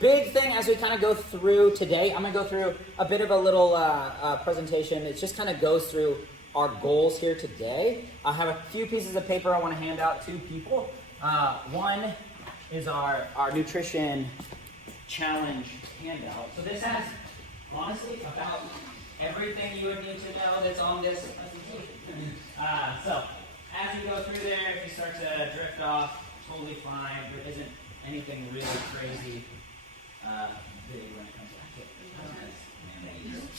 big thing as we kind of go through today, I'm going to go through a bit of a little presentation. It just kind of goes through our goals here today. I have a few pieces of paper I want to hand out to people. One is our nutrition challenge handout. So this has, honestly, about everything you would need to know that's on this presentation. So as you go through there, if you start to drift off, totally fine. There isn't anything really crazy big when it comes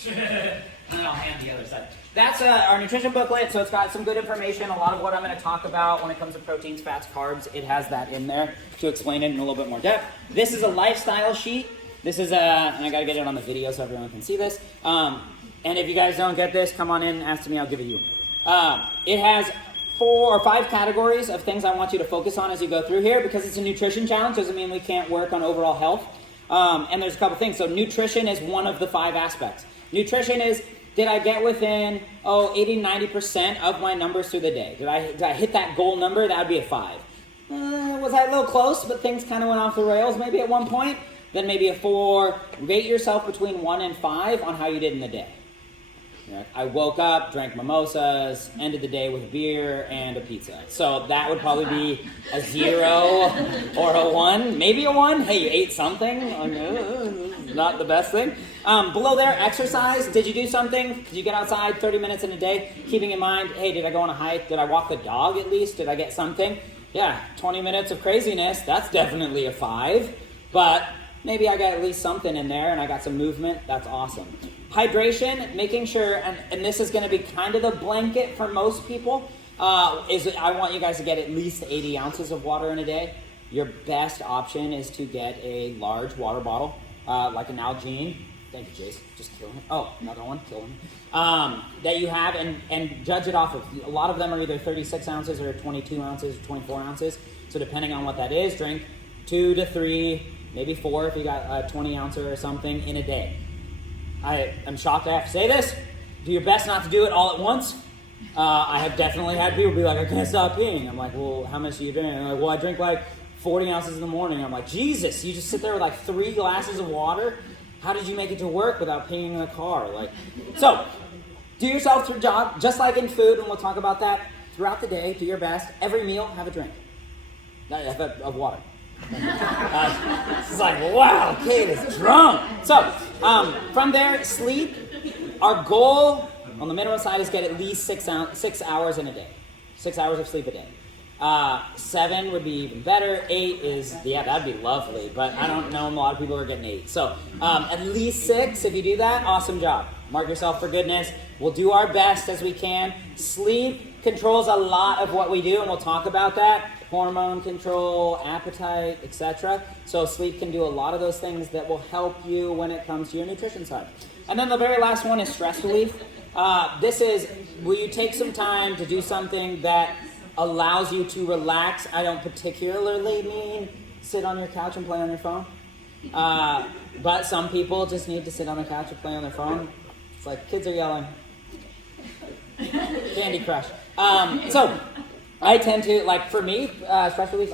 to that. And then I'll hand the other side. That's our nutrition booklet, so it's got some good information. A lot of what I'm going to talk about when it comes to proteins, fats, carbs, it has that in there to explain it in a little bit more depth. This is a lifestyle sheet. This is and I got to get it on the video so everyone can see this. And if you guys don't get this, come on in and ask me, I'll give it you. It has 4 or 5 categories of things I want you to focus on as you go through here. Because it's a nutrition challenge doesn't mean we can't work on overall health. And there's a couple things. So nutrition is one of the 5 aspects. Nutrition is, did I get within 80-90% of my numbers through the day? Did I hit that goal number? That would be a 5. Was I a little close, but things kind of went off the rails maybe at one point? Then maybe a 4. Rate yourself between 1 and 5 on how you did in the day. I woke up, drank mimosas, ended the day with a beer and a pizza. So that would probably be a 0 or a 1, maybe a 1. Hey, you ate something. Not the best thing. Below there, exercise. Did you do something? Did you get outside 30 minutes in a day? Keeping in mind, hey, did I go on a hike? Did I walk the dog at least? Did I get something? Yeah, 20 minutes of craziness. That's definitely a 5. But maybe I got at least something in there and I got some movement. That's awesome. Hydration, making sure, and this is going to be kind of the blanket for most people, is I want you guys to get at least 80 ounces of water in a day. Your best option is to get a large water bottle, like an Nalgene. Thank you, Jace. Just kill him. Oh, another one, kill him. That you have, and judge it off of. A lot of them are either 36 ounces or 22 ounces or 24 ounces. So depending on what that is, drink 2 to 3, maybe 4 if you got a 20 ouncer or something in a day. I'm shocked I have to say this. Do your best not to do it all at once. I have definitely had people be like, I can't stop peeing. I'm like, well, how much do you drink? And they're like, well, I drink like 40 ounces in the morning. I'm like, Jesus, you just sit there with like 3 glasses of water? How did you make it to work without peeing in the car? So, do yourself through job, just like in food, and we'll talk about that throughout the day. Do your best. Every meal, have a drink of water. It's like, wow, Kate is drunk. So, from there, sleep. Our goal on the minimum side is get at least 6 hours in a day. 6 hours of sleep a day. 7 would be even better. 8 is, yeah, that'd be lovely, but I don't know a lot of people are getting 8. So, at least 6, if you do that, awesome job. Mark yourself for goodness. We'll do our best as we can. Sleep controls a lot of what we do, and we'll talk about that. Hormone control, appetite, etc. So sleep can do a lot of those things that will help you when it comes to your nutrition side. And then the very last one is stress relief. This is, will you take some time to do something that allows you to relax? I don't particularly mean sit on your couch and play on your phone. But some people just need to sit on the couch and play on their phone. It's like kids are yelling. Candy Crush. So I tend to, like for me, stress relief,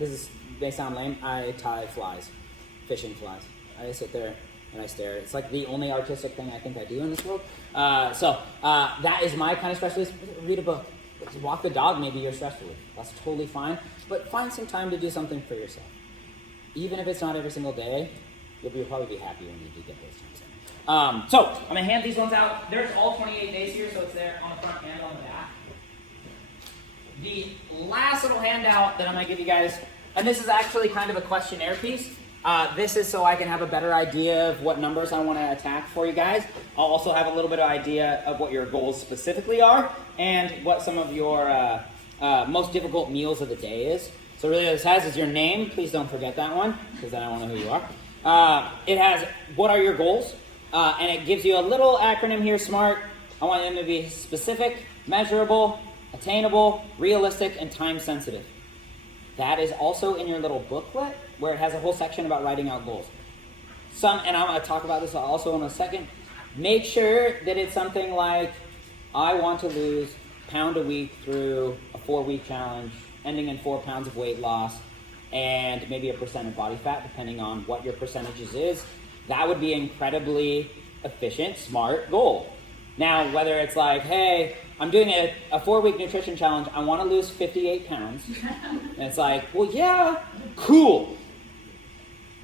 this may sound lame, I tie flies, fishing flies. I just sit there and I stare. It's like the only artistic thing I think I do in this world. So that is my kind of stress relief. Read a book. Walk the dog, maybe your stress relief. That's totally fine. But find some time to do something for yourself. Even if it's not every single day, you'll probably be happy when you do get those times in. So I'm going to hand these ones out. There's all 28 days here, so it's there on the front and on the back. The last little handout that I'm going to give you guys, and this is actually kind of a questionnaire piece. This is so I can have a better idea of what numbers I want to attack for you guys. I'll also have a little bit of idea of what your goals specifically are and what some of your most difficult meals of the day is. So really what this has is your name. Please don't forget that one because then I won't know who you are. It has what are your goals, and it gives you a little acronym here, SMART. I want them to be specific, measurable, attainable, realistic, and time sensitive. That is also in your little booklet where it has a whole section about writing out goals. And I'm going to talk about this also in a second. Make sure that it's something like, I want to lose £1 a week through a 4-week challenge, ending in 4 pounds of weight loss. and maybe a percent of body fat, depending on what your percentages is. That would be an incredibly efficient, smart goal. Now, whether it's like, hey, I'm doing a 4-week nutrition challenge, I want to lose 58 pounds. And it's like, well, yeah, cool.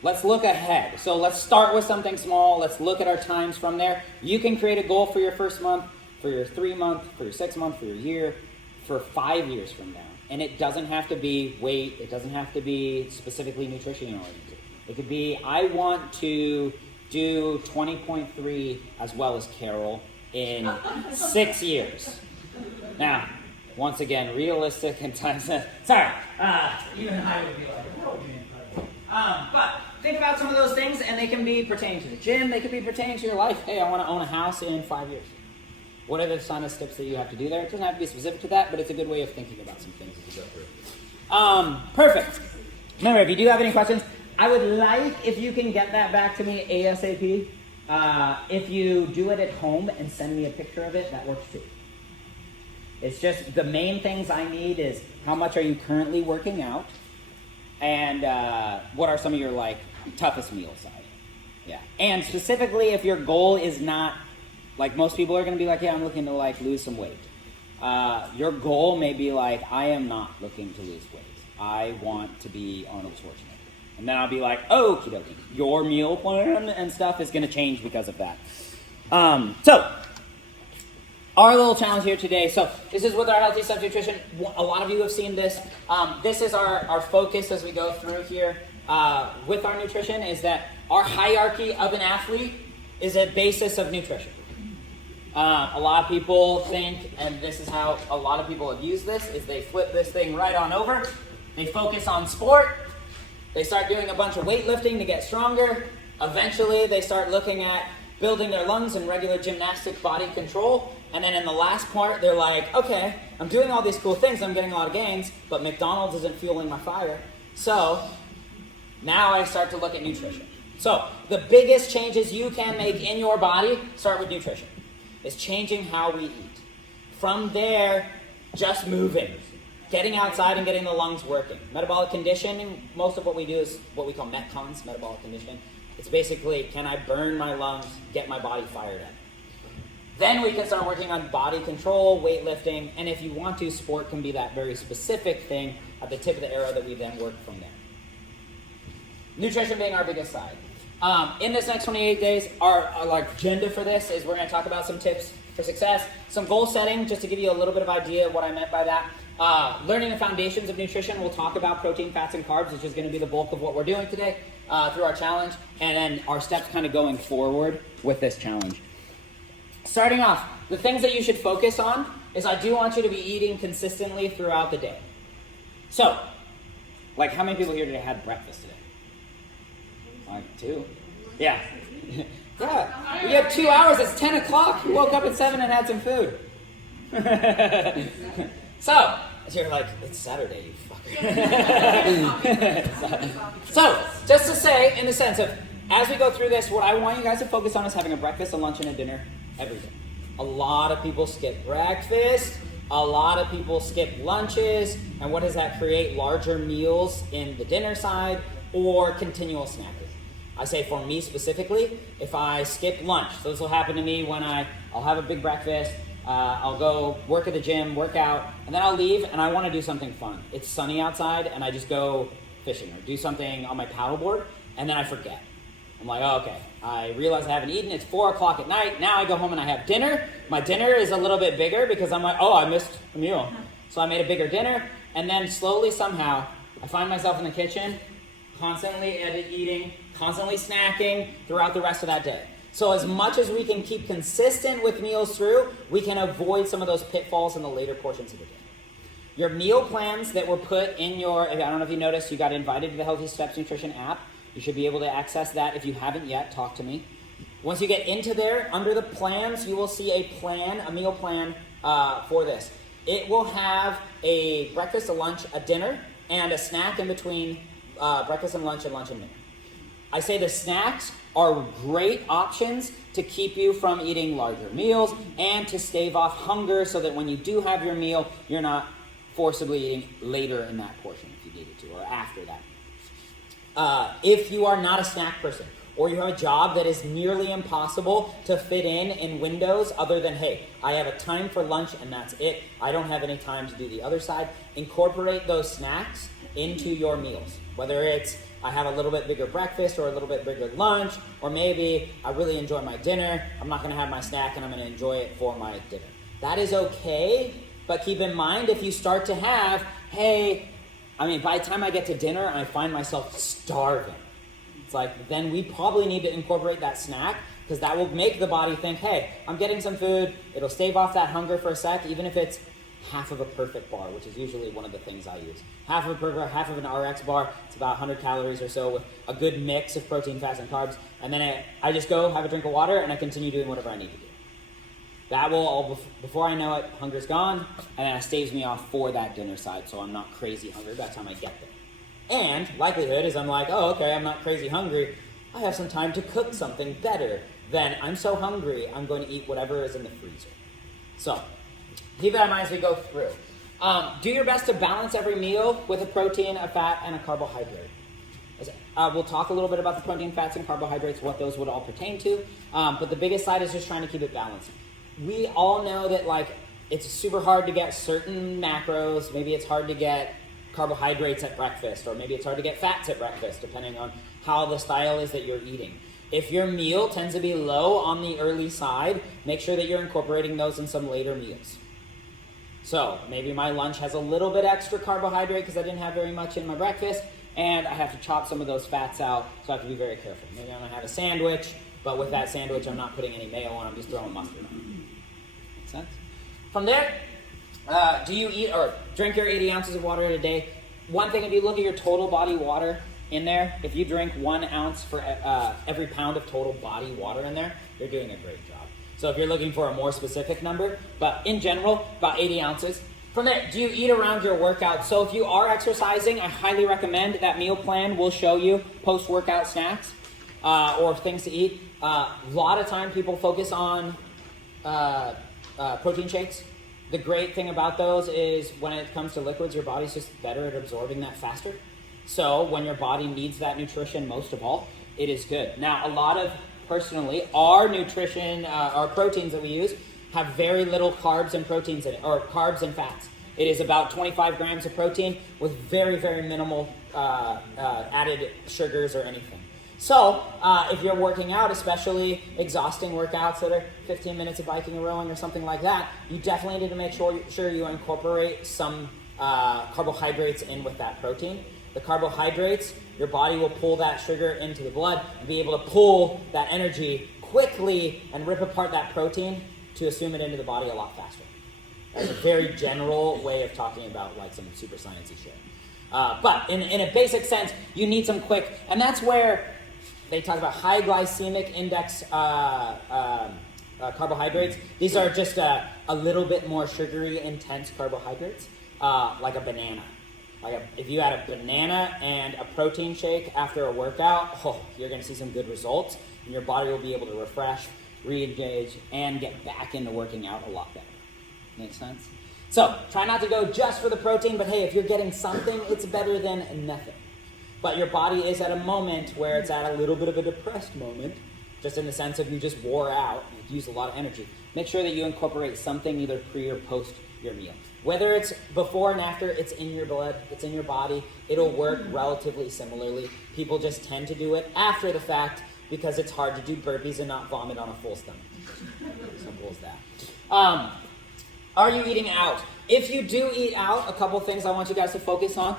Let's look ahead. So let's start with something small. Let's look at our times from there. You can create a goal for your first month, for your 3-month, for your 6-month, for your year, for 5 years from now. And it doesn't have to be weight. It doesn't have to be specifically nutrition oriented. It could be, I want to do 20.3 as well as Carol in 6 years. Now, once again, realistic and time sensitive. Sorry, even I would be like, oh, man. But think about some of those things, and they can be pertaining to the gym. They could be pertaining to your life. Hey, I want to own a house in 5 years. What are the kind of steps that you have to do there? It doesn't have to be specific to that, but it's a good way of thinking about some things as you go through. Perfect. Remember, if you do have any questions, I would like if you can get that back to me ASAP. If you do it at home and send me a picture of it, that works too. It's just the main things I need is how much are you currently working out, and what are some of your like toughest meal side. Yeah, and specifically if your goal is not like most people are going to be like, yeah, I'm looking to like lose some weight. Your goal may be like, I am not looking to lose weight. I want to be Arnold Schwarzenegger. And then I'll be like, okie dokie, your meal plan and stuff is going to change because of that. So, our little challenge here today. So, this is with our Healthy Steps Nutrition. A lot of you have seen this. This is our focus as we go through here with our nutrition, is that our hierarchy of an athlete is a basis of nutrition. A lot of people think, and this is how a lot of people have used this, is they flip this thing right on over. They focus on sport. They start doing a bunch of weightlifting to get stronger. Eventually, they start looking at building their lungs and regular gymnastic body control. And then in the last part, they're like, okay, I'm doing all these cool things. I'm getting a lot of gains, but McDonald's isn't fueling my fire. So now I start to look at nutrition. So the biggest changes you can make in your body start with nutrition. It's changing how we eat. From there, just moving. Getting outside and getting the lungs working. Metabolic conditioning, most of what we do is what we call metcons, metabolic conditioning. It's basically, can I burn my lungs, get my body fired up? Then we can start working on body control, weightlifting, and if you want to, sport can be that very specific thing at the tip of the arrow that we then work from there. Nutrition being our biggest side. In this next 28 days, our agenda for this is we're going to talk about some tips for success, some goal setting, just to give you a little bit of idea of what I meant by that. Learning the foundations of nutrition, we'll talk about protein, fats, and carbs, which is going to be the bulk of what we're doing today through our challenge, and then our steps kind of going forward with this challenge. Starting off, the things that you should focus on is I do want you to be eating consistently throughout the day. So, like how many people here today had breakfast today? Like 2? Yeah. Yeah, we had 2 hours, it's 10 o'clock. We woke up at 7 and had some food. So you're like, it's Saturday, you fucker. So, just to say, in the sense of, as we go through this, what I want you guys to focus on is having a breakfast, a lunch, and a dinner every day. A lot of people skip breakfast. A lot of people skip lunches. And what does that create? Larger meals in the dinner side or continual snacking. I say for me specifically, if I skip lunch, those will happen to me when I'll have a big breakfast. I'll go work at the gym, work out, and then I'll leave and I want to do something fun. It's sunny outside and I just go fishing or do something on my paddleboard and then I forget. I'm like, oh, okay, I realize I haven't eaten. It's 4 o'clock at night. Now I go home and I have dinner. My dinner is a little bit bigger because I'm like, oh, I missed a meal. So I made a bigger dinner and then slowly somehow I find myself in the kitchen constantly eating, constantly snacking throughout the rest of that day. So as much as we can keep consistent with meals through, we can avoid some of those pitfalls in the later portions of the day. Your meal plans that were put in your, I don't know if you noticed, you got invited to the Healthy Steps Nutrition app. You should be able to access that. If you haven't yet, talk to me. Once you get into there, under the plans, you will see a plan, a meal plan for this. It will have a breakfast, a lunch, a dinner, and a snack in between breakfast and lunch and dinner. I say the snacks are great options to keep you from eating larger meals and to stave off hunger so that when you do have your meal, you're not forcibly eating later in that portion if you needed to, or after that If you are not a snack person, or you have a job that is nearly impossible to fit in windows other than, hey, I have a time for lunch and that's it. I don't have any time to do the other side. Incorporate those snacks into your meals. Whether it's I have a little bit bigger breakfast or a little bit bigger lunch, or maybe I really enjoy my dinner. I'm not going to have my snack and I'm going to enjoy it for my dinner. That is okay, but keep in mind if you start to have, by the time I get to dinner, I find myself starving. It's like, then we probably need to incorporate that snack because that will make the body think, hey, I'm getting some food. It'll stave off that hunger for a sec, even if it's half of a perfect bar, which is usually one of the things I use. Half of a burger, half of an RX bar. It's about 100 calories or so with a good mix of protein, fats, and carbs. And then I just go have a drink of water and I continue doing whatever I need to do. That will all, before I know it, hunger's gone, and then it staves me off for that dinner side, so I'm not crazy hungry by the time I get there. And likelihood is I'm like, oh, okay, I'm not crazy hungry. I have some time to cook something better than I'm so hungry, I'm going to eat whatever is in the freezer. So, keep that in mind as we go through. Do your best to balance every meal with a protein, a fat, and a carbohydrate. We'll talk a little bit about the protein, fats, and carbohydrates, what those would all pertain to. But the biggest side is just trying to keep it balanced. We all know that it's super hard to get certain macros. Maybe it's hard to get carbohydrates at breakfast, or maybe it's hard to get fats at breakfast, depending on how the style is that you're eating. If your meal tends to be low on the early side, make sure that you're incorporating those in some later meals. So maybe my lunch has a little bit extra carbohydrate because I didn't have very much in my breakfast, and I have to chop some of those fats out, so I have to be very careful. Maybe I'm going to have a sandwich, but with that sandwich I'm not putting any mayo on, I'm just throwing mustard on. Make sense? From there, do you eat or drink your 80 ounces of water a day? One thing, if you look at your total body water in there, if you drink 1 ounce for every pound of total body water in there, you're doing a great job. So if you're looking for a more specific number, but in general, about 80 ounces. From there, do you eat around your workout? So if you are exercising, I highly recommend that meal plan will show you post-workout snacks or things to eat. A lot of time people focus on protein shakes. The great thing about those is when it comes to liquids, your body's just better at absorbing that faster. So when your body needs that nutrition most of all, it is good. Now, a lot of, personally, our nutrition, our proteins that we use have very little carbs and proteins in it, or carbs and fats. It is about 25 grams of protein with very, very minimal added sugars or anything. So, if you're working out, especially exhausting workouts that are 15 minutes of biking or rowing or something like that, you definitely need to make sure you incorporate some carbohydrates in with that protein. The carbohydrates, your body will pull that sugar into the blood and be able to pull that energy quickly and rip apart that protein to assume it into the body a lot faster. That's a very general way of talking about some super sciencey shit. But in a basic sense, you need some quick, and that's where they talk about high glycemic index carbohydrates. These are just a little bit more sugary, intense carbohydrates, like a banana. If you add a banana and a protein shake after a workout, you're going to see some good results, and your body will be able to refresh, re-engage, and get back into working out a lot better. Makes sense? So, try not to go just for the protein, but hey, if you're getting something, it's better than nothing. But your body is at a moment where it's at a little bit of a depressed moment, just in the sense of you just wore out, you used a lot of energy. Make sure that you incorporate something either pre or post your meal. Whether it's before and after, it's in your blood, it's in your body, it'll work relatively similarly. People just tend to do it after the fact because it's hard to do burpees and not vomit on a full stomach. Simple as that. Are you eating out? If you do eat out, a couple things I want you guys to focus on.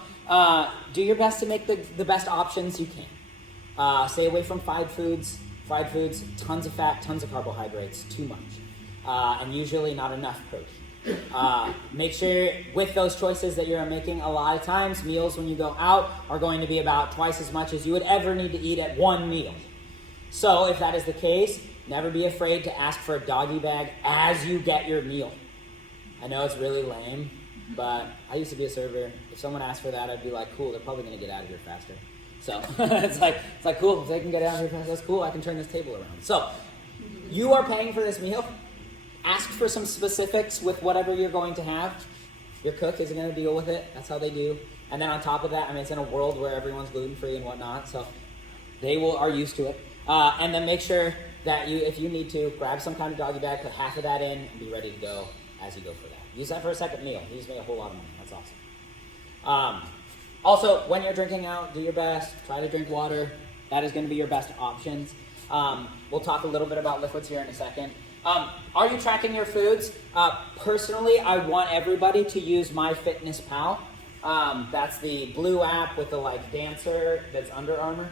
Do your best to make the best options you can. Stay away from fried foods, tons of fat, tons of carbohydrates, too much, and usually not enough protein. Make sure with those choices that you're making, a lot of times meals when you go out are going to be about twice as much as you would ever need to eat at one meal. So if that is the case, never be afraid to ask for a doggy bag as you get your meal. I know it's really lame, but I used to be a server. If someone asked for that, I'd be like, cool, they're probably going to get out of here faster. So it's like cool, if they can get out of here faster, that's cool, I can turn this table around. So you are paying for this meal. Ask for some specifics with whatever you're going to have. Your cook isn't going to deal with it. That's how they do. And then on top of that, I mean, it's in a world where everyone's gluten-free and whatnot, so they are used to it. And then make sure that if you need to, grab some kind of doggy bag, put half of that in, and be ready to go as you go for that. Use that for a second meal. You just made a whole lot of money. That's awesome. Also, when you're drinking out, do your best. Try to drink water. That is going to be your best options. We'll talk a little bit about liquids here in a second. Are you tracking your foods? Personally, I want everybody to use MyFitnessPal. That's the blue app with the dancer that's Under Armour.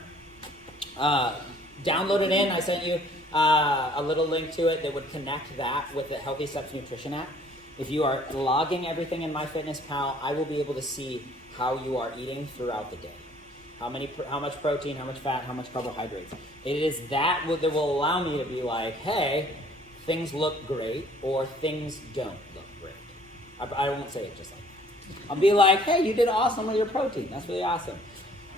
Download it in. I sent you a little link to it that would connect that with the Healthy Steps Nutrition app. If you are logging everything in MyFitnessPal, I will be able to see how you are eating throughout the day. How much protein, how much fat, how much carbohydrates. It is that will allow me to be like, hey, things look great, or things don't look great. I won't say it just like that. I'll be like, hey, you did awesome with your protein. That's really awesome.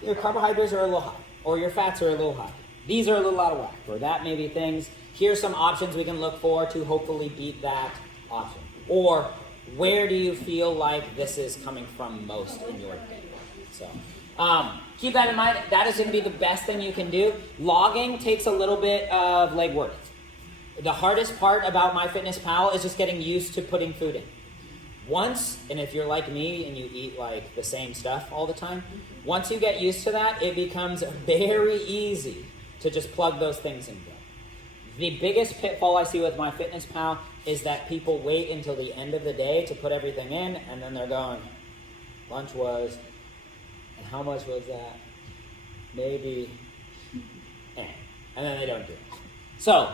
Your carbohydrates are a little high, or your fats are a little high. These are a little out of whack, or that may be things. Here's some options we can look for to hopefully beat that option. Or where do you feel like this is coming from most in your day? So keep that in mind. That is going to be the best thing you can do. Logging takes a little bit of legwork. The hardest part about MyFitnessPal is just getting used to putting food in. Once, and if you're like me and you eat the same stuff all the time, once you get used to that, it becomes very easy to just plug those things in. The biggest pitfall I see with MyFitnessPal is that people wait until the end of the day to put everything in, and then they're going, lunch was, and how much was that? Maybe, and then they don't do it. So,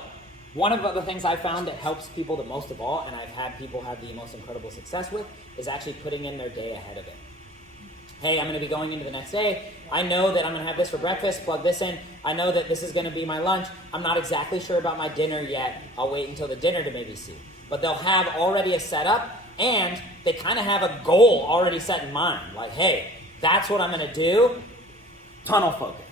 one of the things I found that helps people the most of all, and I've had people have the most incredible success with, is actually putting in their day ahead of it. Hey, I'm going to be going into the next day. I know that I'm going to have this for breakfast, plug this in. I know that this is going to be my lunch. I'm not exactly sure about my dinner yet. I'll wait until the dinner to maybe see. But they'll have already a setup, and they kind of have a goal already set in mind. Like, hey, that's what I'm going to do. Tunnel focused.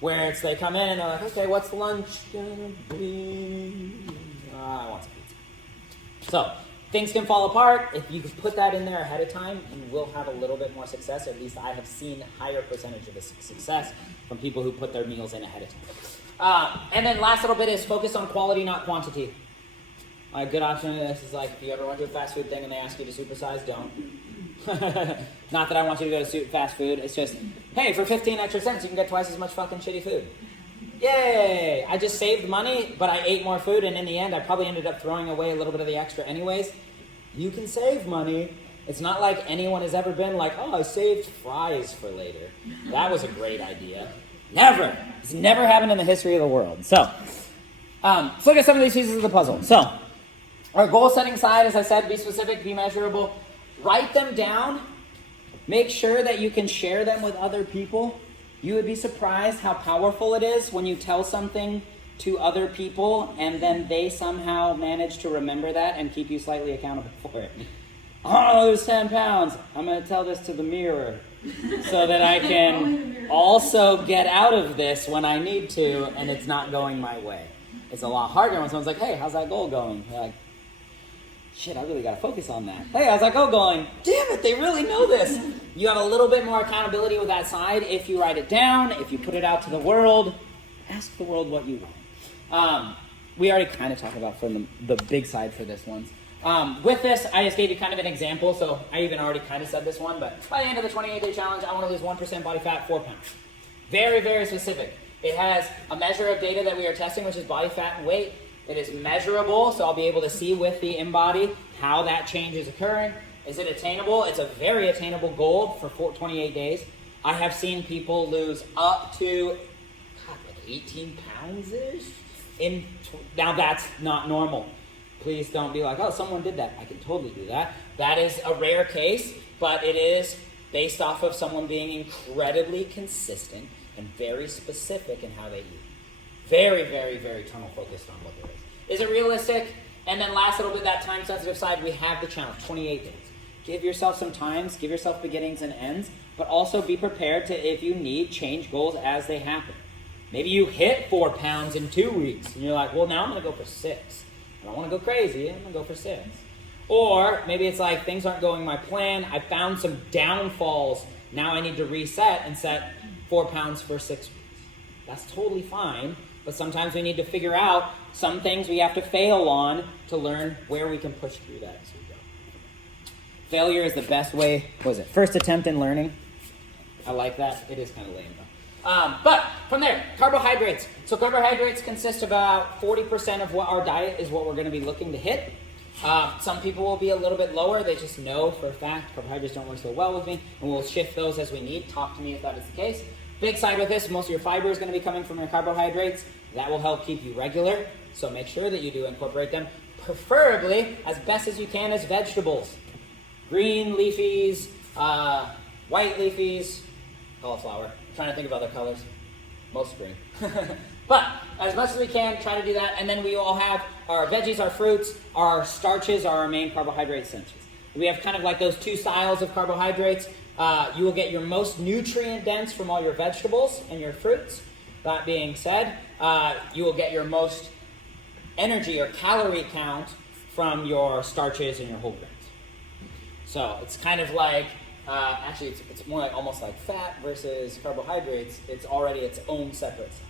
Where they come in and they're like, okay, what's lunch going to be? I want some pizza. So, things can fall apart. If you can put that in there ahead of time, you will have a little bit more success. At least I have seen a higher percentage of success from people who put their meals in ahead of time. And then last little bit is focus on quality, not quantity. A good option of this is if you ever went to a fast food thing and they ask you to supersize, don't. Not that I want you to go to fast food. It's just, hey, for 15 extra cents, you can get twice as much fucking shitty food. Yay! I just saved money, but I ate more food, and in the end, I probably ended up throwing away a little bit of the extra anyways. You can save money. It's not like anyone has ever been like, oh, I saved fries for later. That was a great idea. Never. It's never happened in the history of the world. So, let's look at some of these pieces of the puzzle. So, our goal-setting side, as I said, be specific, be measurable. Write them down. Make sure that you can share them with other people. You would be surprised how powerful it is when you tell something to other people and then they somehow manage to remember that and keep you slightly accountable for it. I want to lose 10 pounds. I'm going to tell this to the mirror so that I can also get out of this when I need to and it's not going my way. It's a lot harder when someone's like, hey, how's that goal going? You're like, shit, I really got to focus on that. Hey, how's that goal going? Damn it, they really know this. You have a little bit more accountability with that side if you write it down, if you put it out to the world. Ask the world what you want. We already kind of talked about from the big side for this one. With this, I just gave you kind of an example, so I even already kind of said this one, but by the end of the 28-day challenge, I want to lose 1% body fat, 4 pounds. Very, very specific. It has a measure of data that we are testing, which is body fat and weight. It is measurable, so I'll be able to see with the InBody how that change is occurring. Is it attainable? It's a very attainable goal for 28 days. I have seen people lose up to 18 pounds-ish. Now that's not normal. Please don't be like, oh, someone did that. I can totally do that. That is a rare case, but it is based off of someone being incredibly consistent and very specific in how they eat. Very, very, very tunnel focused on what there is. Is it realistic? And then last little bit, that time-sensitive side, we have the challenge, 28 days. Give yourself some times, give yourself beginnings and ends, but also be prepared to, if you need, change goals as they happen. Maybe you hit 4 pounds in 2 weeks, and you're like, well, now I'm going to go for 6. I don't want to go crazy, I'm going to go for 6. Or maybe it's like, things aren't going my plan, I found some downfalls Now I need to reset and set 4 pounds for 6 weeks. That's totally fine, but sometimes we need to figure out some things we have to fail on to learn where we can push through that as we go. Failure is the best way, what was it? First attempt in learning. I like that. It is kind of lame though. But from there, carbohydrates. So carbohydrates consist of about 40% of what our diet is what we're going to be looking to hit. Some people will be a little bit lower. They just know for a fact carbohydrates don't work so well with me, and we'll shift those as we need. Talk to me if that is the case. Big side with this, most of your fiber is going to be coming from your carbohydrates. That will help keep you regular, so make sure that you do incorporate them, preferably as best as you can as vegetables. Green leafies, white leafies, cauliflower. I'm trying to think of other colors. Most green. But as much as we can, try to do that. And then we all have our veggies, our fruits, our starches are our main carbohydrate sources. We have kind of like those two styles of carbohydrates. You will get your most nutrient dense from all your vegetables and your fruits. That being said, you will get your most energy or calorie count from your starches and your whole grains. So it's kind of like, actually it's more like almost like fat versus carbohydrates. It's already its own separate stuff.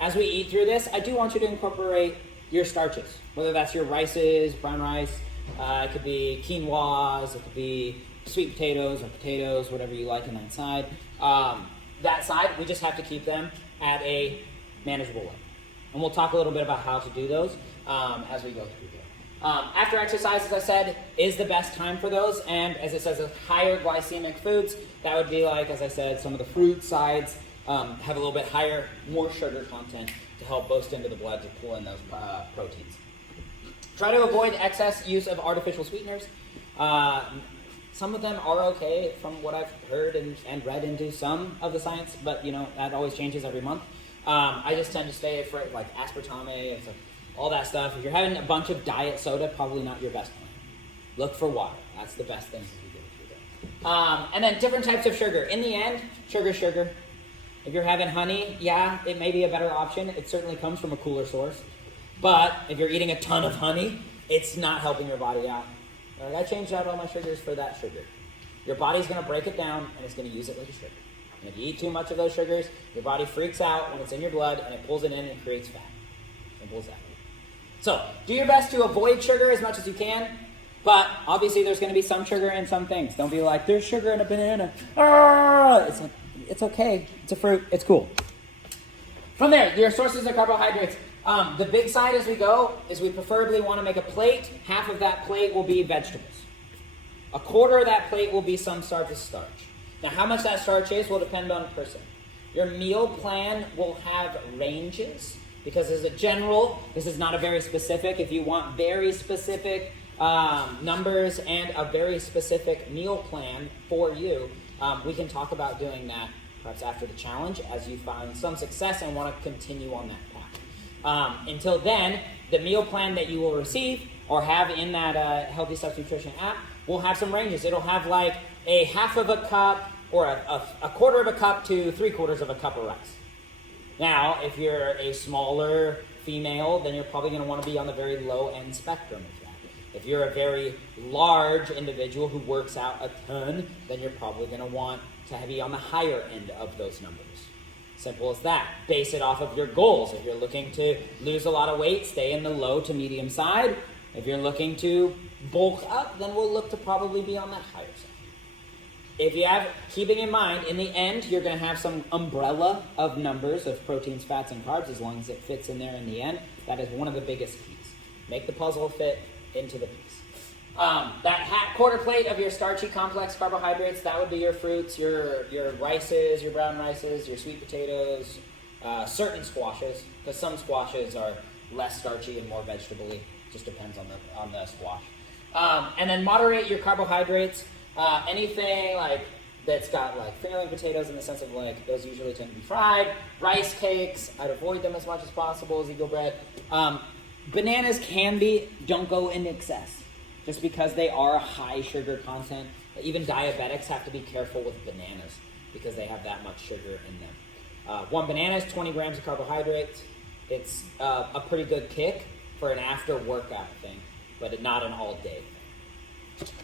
As we eat through this, I do want you to incorporate your starches, whether that's your rices, brown rice, it could be quinoas, it could be sweet potatoes or potatoes, whatever you like in that side. That side, we just have to keep them at a manageable level. And we'll talk a little bit about how to do those as we go through there. After exercise, as I said, is the best time for those. And as it says, higher glycemic foods, that would be like, as I said, some of the fruit sides have a little bit higher, more sugar content to help boost into the blood to pull in those proteins. Try to avoid excess use of artificial sweeteners. Some of them are okay from what I've heard and read into some of the science, but that always changes every month. I just tend to stay for like aspartame and all that stuff. If you're having a bunch of diet soda, probably not your best plan. Look for water. That's the best thing as we go through there. And then different types of sugar. In the end, sugar. If you're having honey, yeah, it may be a better option. It certainly comes from a cooler source. But if you're eating a ton of honey, it's not helping your body out. I changed out all my sugars for that sugar. Your body's going to break it down, and it's going to use it like a sugar. And if you eat too much of those sugars, your body freaks out when it's in your blood, and it pulls it in and creates fat. Simple as that. So, do your best to avoid sugar as much as you can. But obviously, there's going to be some sugar in some things. Don't be like, there's sugar in a banana. It's okay. It's a fruit. It's cool. From there, your sources of carbohydrates. The big side as we go is we preferably want to make a plate. Half of that plate will be vegetables. A quarter of that plate will be some sort of starch. Now, how much that starch is will depend on the person. Your meal plan will have ranges because as a general, this is not a very specific. If you want very specific numbers and a very specific meal plan for you, we can talk about doing that perhaps after the challenge as you find some success and want to continue on that path. Until then, the meal plan that you will receive or have in that Healthy Steps Nutrition app will have some ranges. It'll have like a half of a cup or a quarter of a cup to 3/4 of a cup of rice. Now, if you're a smaller female, then you're probably going to want to be on the very low end spectrum of that. If you're a very large individual who works out a ton, then you're probably going to want to be on the higher end of those numbers. Simple as that. Base it off of your goals. If you're looking to lose a lot of weight, stay in the low to medium side. If you're looking to bulk up, then we'll look to probably be on that higher side. If you have, keeping in mind, in the end, you're going to have some umbrella of numbers of proteins, fats, and carbs, as long as it fits in there in the end. That is one of the biggest keys. Make the puzzle fit into the piece. That quarter plate of your starchy complex carbohydrates, that would be your fruits, your rices, your brown rices, your sweet potatoes, certain squashes, because some squashes are less starchy and more vegetable-y. Just depends on the squash. And then moderate your carbohydrates. Anything like that's got like fingerling potatoes in the sense of like those usually tend to be fried. Rice cakes, I'd avoid them as much as possible. Eagle bread. Bananas don't go in excess just because they are high sugar content. Even diabetics have to be careful with bananas because they have that much sugar in them. One banana is 20 grams of carbohydrates. It's a pretty good kick for an after workout thing, but not an all day thing.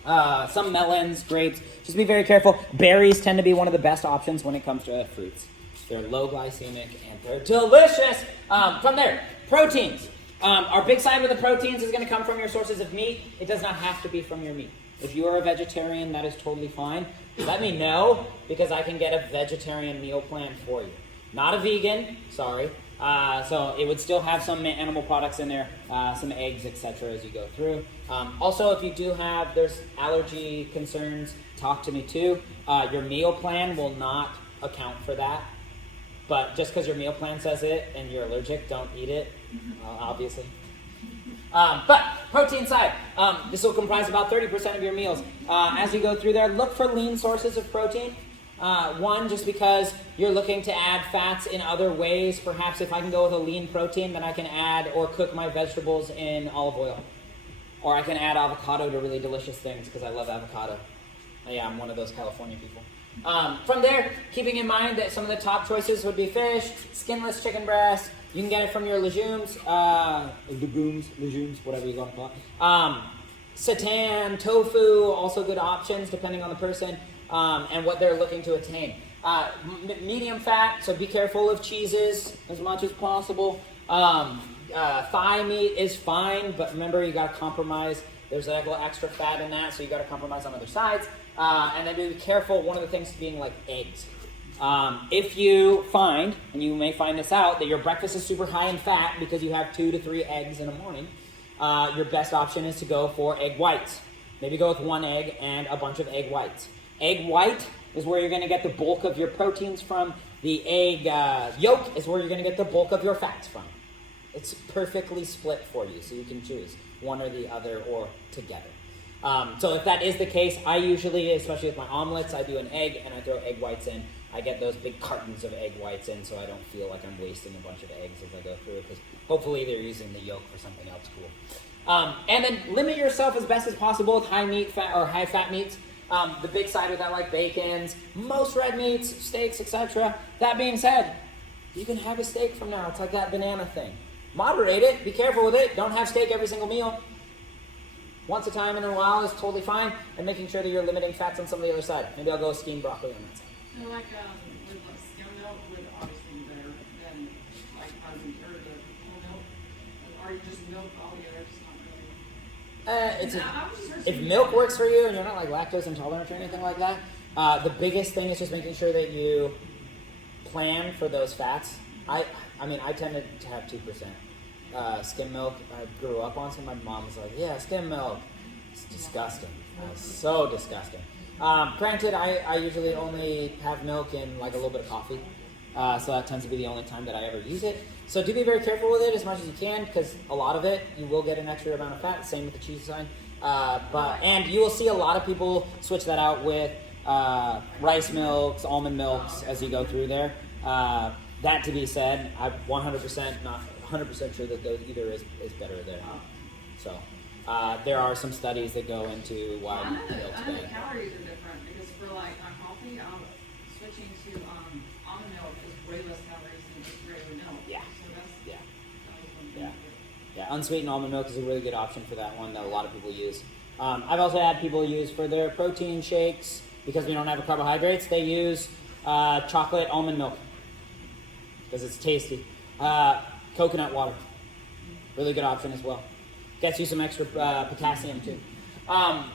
Some melons, grapes. Just be very careful. Berries tend to be one of the best options when it comes to fruits. They're low glycemic and they're delicious. From there, proteins. Our big side with the proteins is going to come from your sources of meat. It does not have to be from your meat. If you are a vegetarian, that is totally fine. Let me know, because I can get a vegetarian meal plan for you. Not a vegan, sorry. So it would still have some animal products in there, some eggs, etc. as you go through. Also, if you do have, there's allergy concerns, talk to me too. Your meal plan will not account for that. But just because your meal plan says it and you're allergic, don't eat it, obviously. But protein side, this will comprise about 30% of your meals. As you go through there, look for lean sources of protein. One, just because you're looking to add fats in other ways. Perhaps if I can go with a lean protein, then I can add or cook my vegetables in olive oil. Or I can add avocado to really delicious things because I love avocado. Yeah, I'm one of those California people. From there, keeping in mind that some of the top choices would be fish, skinless chicken breast. You can get it from your legumes, whatever you want to call it. Seitan, tofu, also good options depending on the person and what they're looking to attain. Medium fat, so be careful of cheeses as much as possible. Thigh meat is fine, but remember you got to compromise. There's a little extra fat in that, so you got to compromise on other sides. And then be careful, one of the things being like eggs. If you find, and you may find this out, that your breakfast is super high in fat because you have 2 to 3 eggs in the morning, your best option is to go for egg whites. Maybe go with 1 egg and a bunch of egg whites. Egg white is where you're going to get the bulk of your proteins from. The egg yolk is where you're going to get the bulk of your fats from. It's perfectly split for you, so you can choose one or the other or together. So if that is the case, I usually, especially with my omelets, I do an egg and I throw egg whites in. I get those big cartons of egg whites in so I don't feel like I'm wasting a bunch of eggs as I go through, because hopefully they're using the yolk for something else cool. And then limit yourself as best as possible with high meat fat or high fat meats. The big side with that, like bacons, most red meats, steaks, etc. That being said, you can have a steak from now. It's like that banana thing. Moderate it. Be careful with it. Don't have steak every single meal. Once a time in a while is totally fine, and making sure that you're limiting fats on some of the other side. Maybe I'll go with steamed broccoli on that side. So like with skim milk would obviously be better than like powdered or the whole milk. Or you just milk all the others, not really. If milk works for you and you're not like lactose intolerant or anything like that, the biggest thing is just making sure that you plan for those fats. I tended to have 2%. Skim milk, I grew up on, so my mom was like, yeah, skim milk. It's disgusting. So disgusting. Granted, I usually only have milk and like a little bit of coffee. So that tends to be the only time that I ever use it. So do be very careful with it as much as you can, because a lot of it, you will get an extra amount of fat. Same with the cheese side. And you will see a lot of people switch that out with rice milks, almond milks as you go through there. That to be said, I'm 100% not 100% sure that either is better there. So there are some studies that go into why milk's better. I know the calories are different, because for like on coffee, switching to almond milk is way less calories than just regular milk. Yeah. So that's Yeah, unsweetened almond milk is a really good option for that one that a lot of people use. I've also had people use for their protein shakes, because we don't have the carbohydrates, they use chocolate almond milk because it's tasty. Coconut water, really good option as well. Gets you some extra potassium too.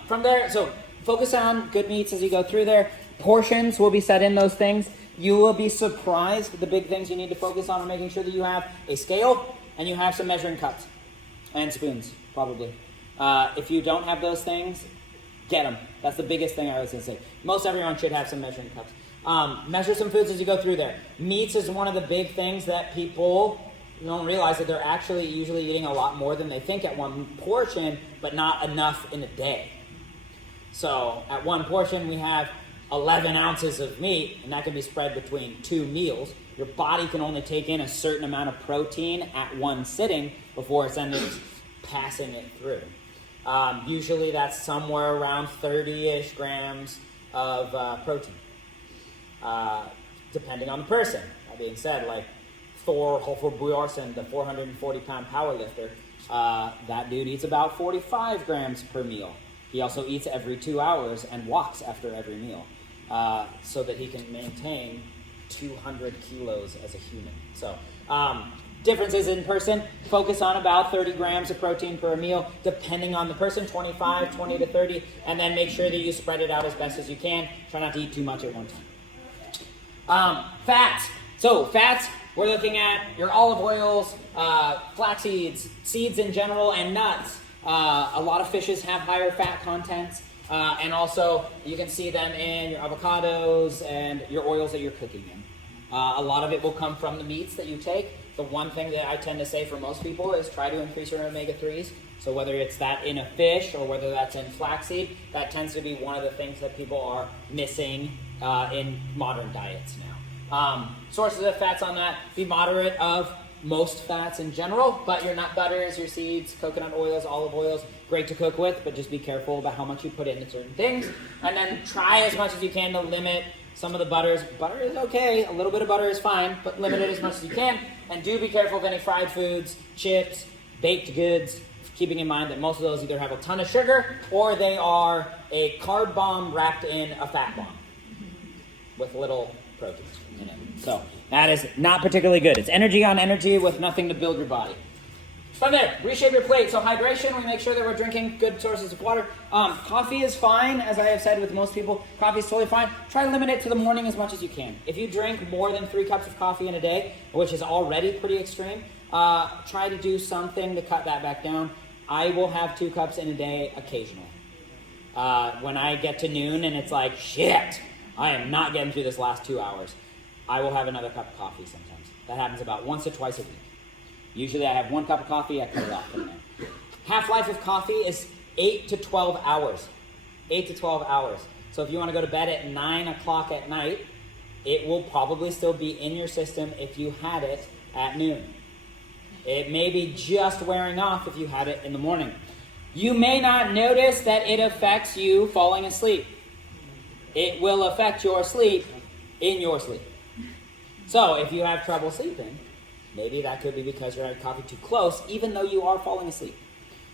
From there, so focus on good meats as you go through there. Portions will be set in those things. You will be surprised with the big things you need to focus on, making sure that you have a scale and you have some measuring cups and spoons, probably. If you don't have those things, get them. That's the biggest thing I was going to say. Most everyone should have some measuring cups. Measure some foods as you go through there. Meats is one of the big things that people don't realize, that they're actually usually eating a lot more than they think at one portion, but not enough in a day. So at one portion, we have 11 ounces of meat, and that can be spread between 2 meals. Your body can only take in a certain amount of protein at one sitting before it's passing it through. Usually that's somewhere around 30-ish grams of protein, depending on the person. That being said, like Thor Hoffer Bjorsen, the 440-pound powerlifter, that dude eats about 45 grams per meal. He also eats every 2 hours and walks after every meal, so that he can maintain 200 kilos as a human. So differences in person, focus on about 30 grams of protein per meal, depending on the person, 25, 20 to 30, and then make sure that you spread it out as best as you can. Try not to eat too much at one time. Fats. So fats, we're looking at your olive oils, flax seeds, seeds in general, and nuts. A lot of fishes have higher fat contents, and also you can see them in your avocados and your oils that you're cooking in. A lot of it will come from the meats that you take. The one thing that I tend to say for most people is try to increase your omega-3s. So whether it's that in a fish or whether that's in flaxseed, that tends to be one of the things that people are missing in modern diets now. Sources of fats on that, be moderate of most fats in general, but your nut butters, your seeds, coconut oils, olive oils, great to cook with, but just be careful about how much you put into certain things. And then try as much as you can to limit some of the butters. Butter is okay, a little bit of butter is fine, but limit it as much as you can. And do be careful of any fried foods, chips, baked goods, keeping in mind that most of those either have a ton of sugar or they are a carb bomb wrapped in a fat bomb with little protein in it. So that is not particularly good. It's energy on energy with nothing to build your body. From there, reshape your plate. So hydration, we make sure that we're drinking good sources of water. Coffee is fine, as I have said with most people. Coffee is totally fine. Try to limit it to the morning as much as you can. If you drink more than 3 cups of coffee in a day, which is already pretty extreme, try to do something to cut that back down. I will have 2 cups in a day occasionally. When I get to noon and it's like, shit, I am not getting through this last 2 hours, I will have another cup of coffee sometimes. That happens about once or twice a week. Usually I have 1 cup of coffee, I cut it off from there. Half-life of coffee is 8 to 12 hours. 8 to 12 hours. So if you want to go to bed at 9 o'clock at night, it will probably still be in your system if you had it at noon. It may be just wearing off if you had it in the morning. You may not notice that it affects you falling asleep. It will affect your sleep in your sleep. So if you have trouble sleeping, maybe that could be because you're having coffee too close, even though you are falling asleep.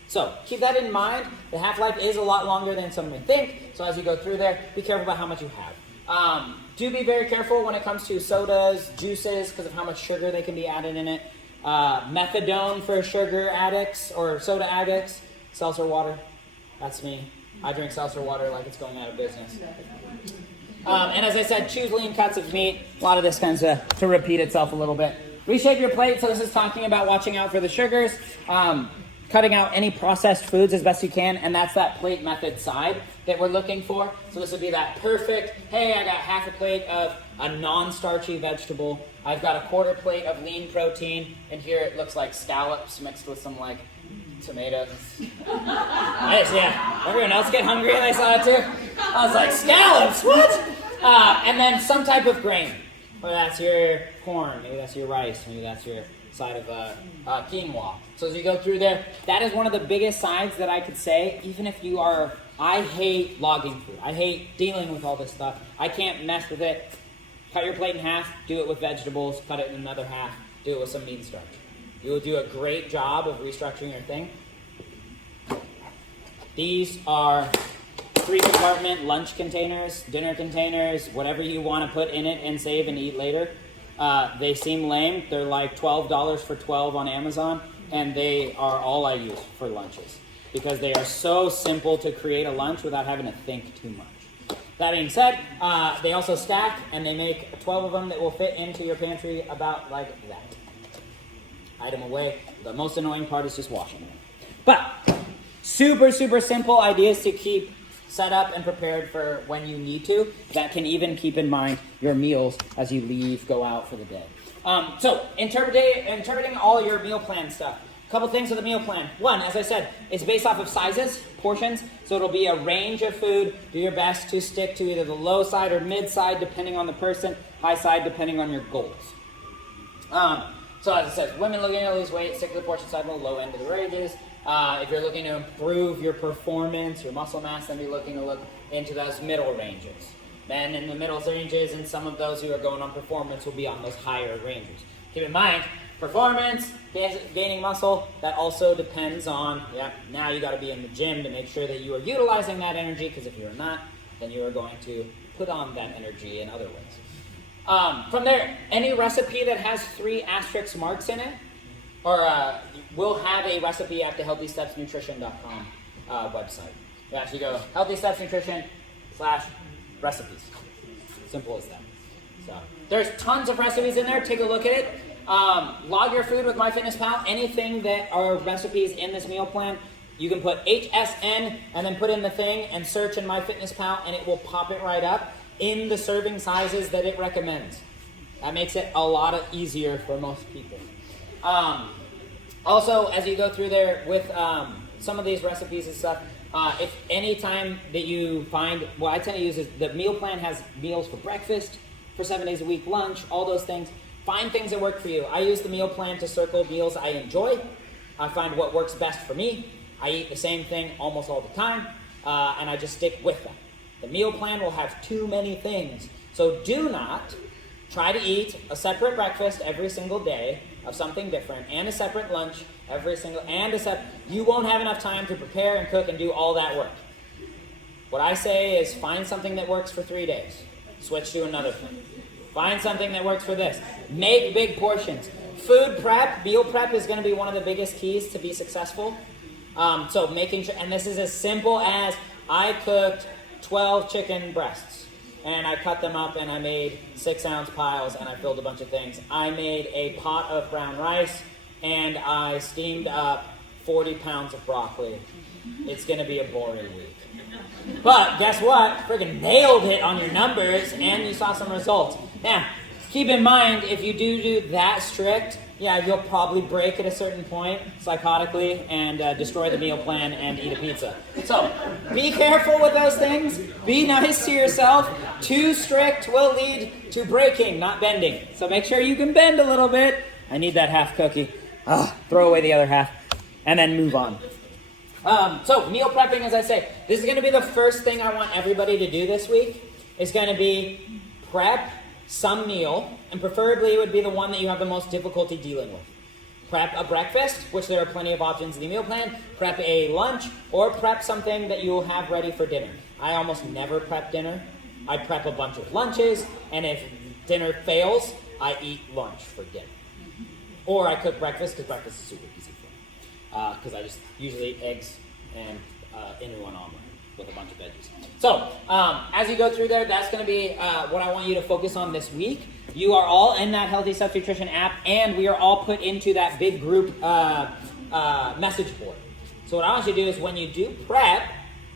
So keep that in mind. The half-life is a lot longer than some may think. So as you go through there, be careful about how much you have. Do be very careful when it comes to sodas, juices, because of how much sugar they can be added in it. Methadone for sugar addicts or soda addicts. Seltzer water. That's me. I drink seltzer water like it's going out of business. And as I said, choose lean cuts of meat. A lot of this tends to repeat itself a little bit. Reshape your plate. So this is talking about watching out for the sugars, cutting out any processed foods as best you can, and that's that plate method side that we're looking for. So this would be that perfect, hey, I got half a plate of a non-starchy vegetable. I've got a quarter plate of lean protein, and here it looks like scallops mixed with some like tomatoes. Nice, yeah. Everyone else get hungry and they saw it too? I was like, scallops, what? And then some type of grain. Whether that's your corn, maybe that's your rice, maybe that's your side of quinoa. So as you go through there, that is one of the biggest sides that I could say, even if you are, I hate logging food. I hate dealing with all this stuff. I can't mess with it. Cut your plate in half, do it with vegetables, cut it in another half, do it with some meat starch. You will do a great job of restructuring your thing. These are 3-compartment lunch containers, dinner containers, whatever you want to put in it and save and eat later. They seem lame. They're like $12 for 12 on Amazon, and they are all I use for lunches because they are so simple to create a lunch without having to think too much. That being said, they also stack, and they make 12 of them that will fit into your pantry about like that. Item away. The most annoying part is just washing them. But super, super simple ideas to keep set up and prepared for when you need to. That can even keep in mind your meals as you leave, go out for the day. So interpreting all your meal plan stuff. A couple things with the meal plan. One, as I said, is based off of sizes, portions. So it'll be a range of food. Do your best to stick to either the low side or mid side, depending on the person. High side, depending on your goals. So as I said, women looking to lose weight, stick to the portion side on the low end of the ranges. If you're looking to improve your performance, your muscle mass, then be looking to look into those middle ranges. Men in the middle ranges, and some of those who are going on performance will be on those higher ranges. Keep in mind, performance, gaining muscle, that also depends on, now you got to be in the gym to make sure that you are utilizing that energy, because if you're not, then you are going to put on that energy in other ways. From there, any recipe that has 3 asterisk marks in it, or we'll have a recipe at the HealthyStepsNutrition.com website. You actually go HealthyStepsNutrition/recipes. Simple as that. So there's tons of recipes in there. Take a look at it. Log your food with MyFitnessPal. Anything that are recipes in this meal plan, you can put HSN and then put in the thing and search in MyFitnessPal, and it will pop it right up in the serving sizes that it recommends. That makes it a lot easier for most people. Also, as you go through there with some of these recipes and stuff, if any time that you find, what I tend to use is the meal plan has meals for breakfast, for 7 days a week, lunch, all those things. Find things that work for you. I use the meal plan to circle meals I enjoy. I find what works best for me. I eat the same thing almost all the time, and I just stick with them. The meal plan will have too many things, so do not try to eat a separate breakfast every single day of something different, and a separate lunch you won't have enough time to prepare and cook and do all that work. What I say is find something that works for 3 days. Switch to another thing. Find something that works for this. Make big portions. Food prep, meal prep is going to be one of the biggest keys to be successful. So making sure, and this is as simple as I cooked 12 chicken breasts, and I cut them up and I made 6-ounce piles and I filled a bunch of things. I made a pot of brown rice and I steamed up 40 pounds of broccoli. It's going to be a boring week. But guess what? Friggin' nailed it on your numbers and you saw some results. Now, keep in mind, if you do that strict, you'll probably break at a certain point, psychotically, and destroy the meal plan and eat a pizza. So, be careful with those things. Be nice to yourself. Too strict will lead to breaking, not bending. So make sure you can bend a little bit. I need that half cookie. Throw away the other half. And then move on. So, meal prepping, as I say, this is going to be the first thing I want everybody to do this week. It's going to be prep some meal, and preferably it would be the one that you have the most difficulty dealing with. Prep a breakfast, which there are plenty of options in the meal plan. Prep a lunch, or prep something that you will have ready for dinner. I almost never prep dinner. I prep a bunch of lunches, and if dinner fails, I eat lunch for dinner. Or I cook breakfast, because breakfast is super easy for me. Because I just usually eat eggs and one omelet with a bunch of veggies. So, as you go through there, that's going to be what I want you to focus on this week. You are all in that Healthy Steps Nutrition app, and we are all put into that big group message board. So what I want you to do is when you do prep,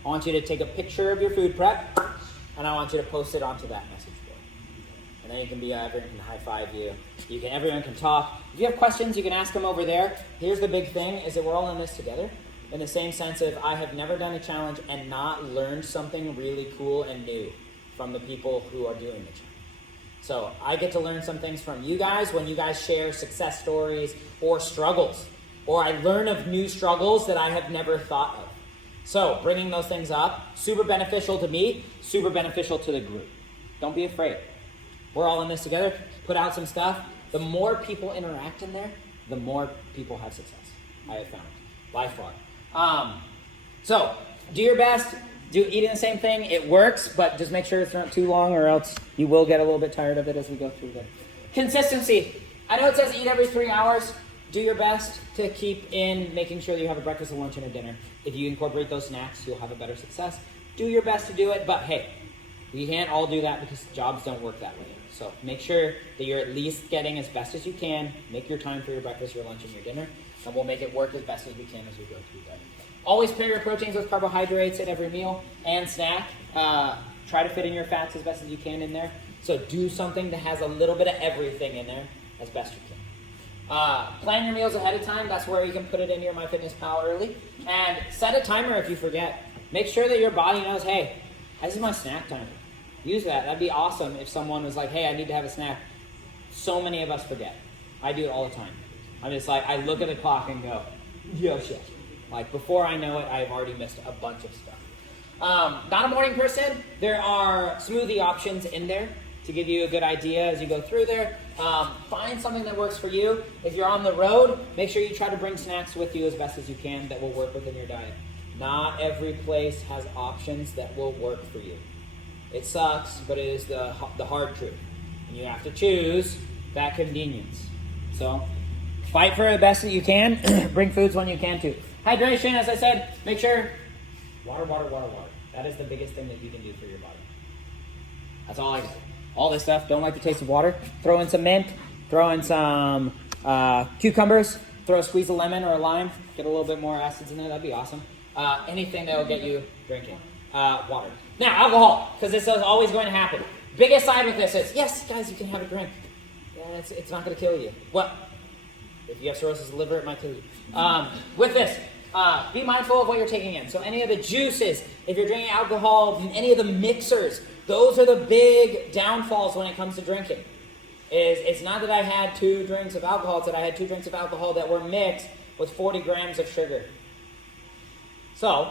I want you to take a picture of your food prep, and I want you to post it onto that message board. And then you can everyone can high-five you. Everyone can talk. If you have questions, you can ask them over there. Here's the big thing, is that we're all in this together. In the same sense of I have never done a challenge and not learned something really cool and new from the people who are doing the challenge. So I get to learn some things from you guys when you guys share success stories or struggles. Or I learn of new struggles that I have never thought of. So bringing those things up, super beneficial to me, super beneficial to the group. Don't be afraid. We're all in this together. Put out some stuff. The more people interact in there, the more people have success. I have found, by far. So, do your best. Eating the same thing. It works, but just make sure it's not too long or else you will get a little bit tired of it as we go through there. Consistency. I know it says eat every 3 hours. Do your best to keep in making sure that you have a breakfast, a lunch, and a dinner. If you incorporate those snacks, you'll have a better success. Do your best to do it, but hey, we can't all do that because jobs don't work that way. So make sure that you're at least getting as best as you can. Make your time for your breakfast, your lunch, and your dinner. And we'll make it work as best as we can as we go through that. Always pair your proteins with carbohydrates at every meal and snack. Try to fit in your fats as best as you can in there. So do something that has a little bit of everything in there as best you can. Plan your meals ahead of time. That's where you can put it in your MyFitnessPal early. And set a timer if you forget. Make sure that your body knows, hey, this is my snack time. Use that. That'd be awesome if someone was like, hey, I need to have a snack. So many of us forget. I do it all the time. I'm just like, I look at the clock and go, yo, shit. Like, before I know it, I've already missed a bunch of stuff. Not a morning person. There are smoothie options in there to give you a good idea as you go through there. Find something that works for you. If you're on the road, make sure you try to bring snacks with you as best as you can that will work within your diet. Not every place has options that will work for you. It sucks, but it is the hard truth. And you have to choose that convenience. So fight for the best that you can. Bring foods when you can too. Hydration, as I said, make sure water. That is the biggest thing that you can do for your body. That's all I got. All this stuff, don't like the taste of water. Throw in some mint, throw in some cucumbers, throw a squeeze of lemon or a lime, get a little bit more acids in there, that'd be awesome. Anything that will get you drinking. Water. Now, alcohol, because this is always going to happen. Biggest side with this is, yes, guys, you can have a drink. Yeah, it's not going to kill you. Well, if you have cirrhosis of the liver, it might kill you. With this, be mindful of what you're taking in. So any of the juices, if you're drinking alcohol, any of the mixers, those are the big downfalls when it comes to drinking. It's not that I had 2 drinks of alcohol, it's that I had 2 drinks of alcohol that were mixed with 40 grams of sugar. So,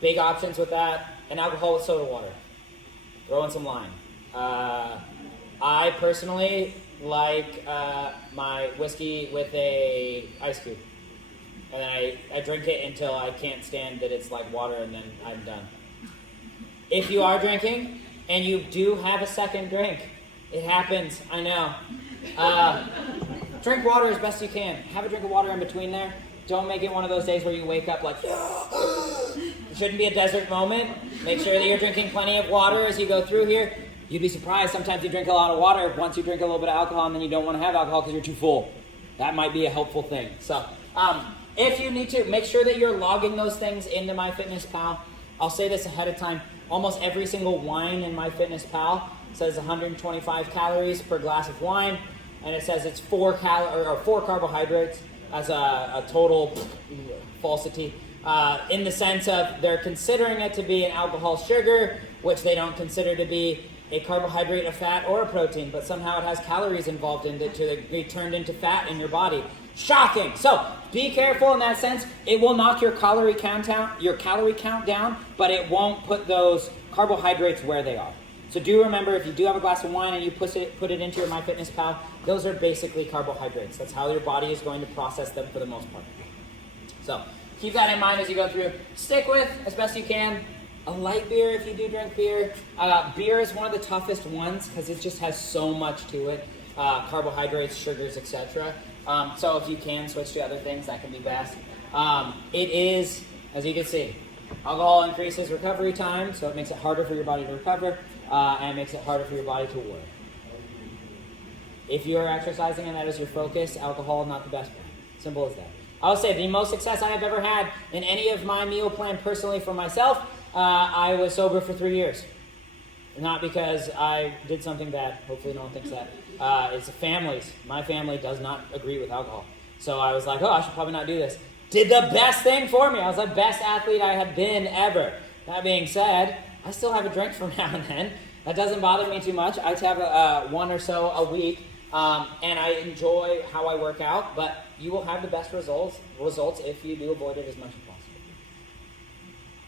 big options with that, and alcohol with soda water. Throw in some lime. I personally like my whiskey with a ice cube. And then I drink it until I can't stand that it's like water, and then I'm done. If you are drinking, and you do have a second drink, it happens, I know. Drink water as best you can. Have a drink of water in between there. Don't make it one of those days where you wake up like, it shouldn't be a desert moment. Make sure that you're drinking plenty of water as you go through here. You'd be surprised, sometimes you drink a lot of water once you drink a little bit of alcohol, and then you don't want to have alcohol because you're too full. That might be a helpful thing. So, if you need to, make sure that you're logging those things into MyFitnessPal. I'll say this ahead of time. Almost every single wine in MyFitnessPal says 125 calories per glass of wine, and it says it's 4 carbohydrates as a total falsity, in the sense of they're considering it to be an alcohol sugar, which they don't consider to be a carbohydrate, a fat, or a protein, but somehow it has calories involved in it to be turned into fat in your body. Shocking! So, be careful in that sense. It will knock your calorie count down, but it won't put those carbohydrates where they are. So do remember, if you do have a glass of wine and you put it into your MyFitnessPal, those are basically carbohydrates. That's how your body is going to process them for the most part. So keep that in mind as you go through. Stick with, as best you can, a light beer if you do drink beer. Beer is one of the toughest ones because it just has so much to it. Carbohydrates, sugars, etc. So if you can switch to other things, that can be best. It is, as you can see, alcohol increases recovery time, so it makes it harder for your body to recover, and it makes it harder for your body to work. If you are exercising and that is your focus, alcohol is not the best one. Simple as that. I'll say the most success I have ever had in any of my meal plan personally for myself, I was sober for 3 years. Not because I did something bad. Hopefully no one thinks that. It's families. My family does not agree with alcohol. So I was like, I should probably not do this. Did the best thing for me. I was the best athlete I had been ever. That being said, I still have a drink from now and then. That doesn't bother me too much. I have one or so a week, and I enjoy how I work out, but you will have the best results if you do avoid it as much as possible.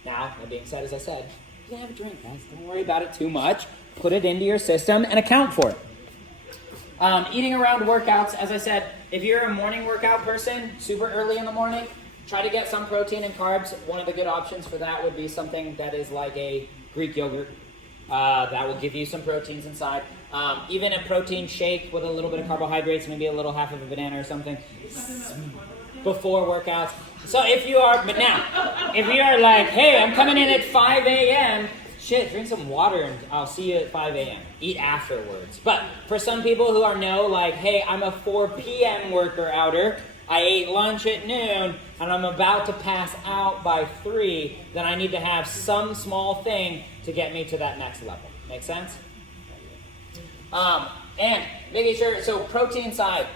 Now, that being said, as I said, you can have a drink, guys. Don't worry about it too much. Put it into your system and account for it. Eating around workouts, as I said, if you're a morning workout person, super early in the morning, try to get some protein and carbs. One of the good options for that would be something that is like a Greek yogurt. That will give you some proteins inside. Even a protein shake with a little bit of carbohydrates, maybe a little half of a banana or something, before workouts. So if you are like, hey, I'm coming in at 5 a.m., drink some water and I'll see you at 5 a.m. Eat afterwards. But for some people who are like, hey, I'm a 4 p.m. worker-outer, I ate lunch at noon, and I'm about to pass out by 3, then I need to have some small thing to get me to that next level. Make sense? And making sure, so protein side,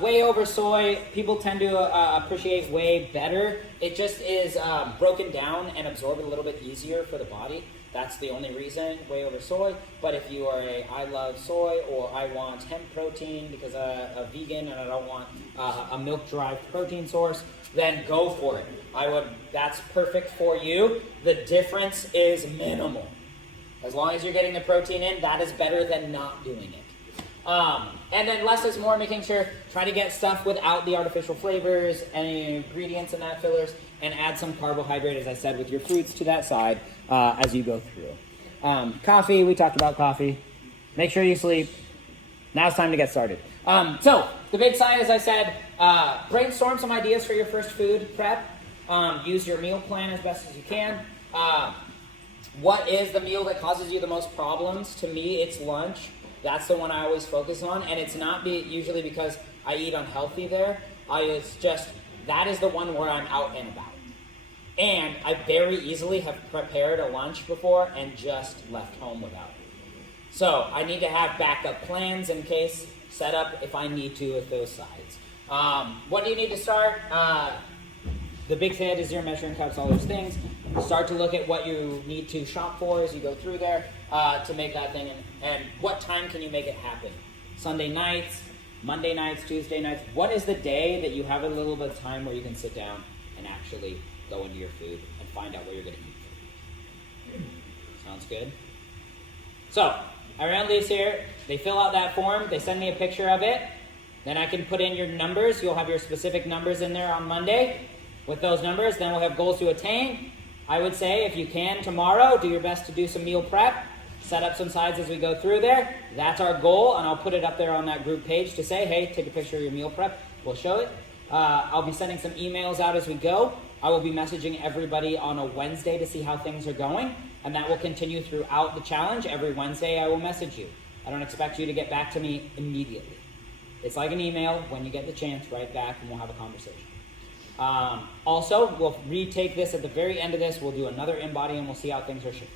whey over soy, people tend to appreciate whey better. It just is broken down and absorbed a little bit easier for the body. That's the only reason, whey over soy. But if you are I love soy, or I want hemp protein because I'm a vegan and I don't want a milk-derived protein source, then go for it. That's perfect for you. The difference is minimal. As long as you're getting the protein in, that is better than not doing it. And then less is more, making sure, try to get stuff without the artificial flavors, any ingredients and that fillers, and add some carbohydrate, as I said, with your fruits to that side as you go through. Coffee, we talked about coffee. Make sure you sleep. Now it's time to get started. So, the big side, as I said, brainstorm some ideas for your first food prep. Use your meal plan as best as you can. What is the meal that causes you the most problems? To me, it's lunch. That's the one I always focus on, and it's not usually because I eat unhealthy there. It's just, that is the one where I'm out and about. And I very easily have prepared a lunch before and just left home without it. So I need to have backup plans in case, set up if I need to with those sides. What do you need to start? The big thing is your measuring cups, all those things. Start to look at what you need to shop for as you go through there to make that thing. And what time can you make it happen? Sunday nights, Monday nights, Tuesday nights. What is the day that you have a little bit of time where you can sit down and actually go into your food and find out where you're going to eat? Sounds good? So, I ran these here. They fill out that form. They send me a picture of it. Then I can put in your numbers. You'll have your specific numbers in there on Monday. With those numbers, then we'll have goals to attain. I would say if you can tomorrow, do your best to do some meal prep. Set up some sides as we go through there. That's our goal, and I'll put it up there on that group page to say, hey, take a picture of your meal prep. We'll show it. I'll be sending some emails out as we go. I will be messaging everybody on a Wednesday to see how things are going, and that will continue throughout the challenge. Every Wednesday I will message you. I don't expect you to get back to me immediately. It's like an email. When you get the chance, write back, and we'll have a conversation. Also, we'll retake this at the very end of this. We'll do another InBody, and we'll see how things are shifting.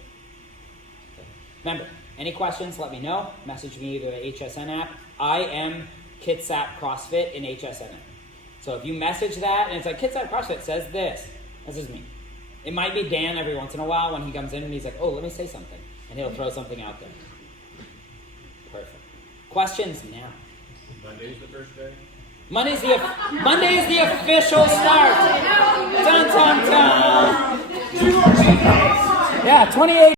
Okay. Remember, any questions, let me know. Message me either the HSN app. I am Kitsap CrossFit in HSN app. So if you message that, and it's like, Kitsap CrossFit says this. This is me. It might be Dan every once in a while when he comes in and he's like, oh, let me say something. And he'll throw something out there. Perfect. Questions now. Monday's the first day? Monday is the official start. Dun, dun, dun. Yeah, 28.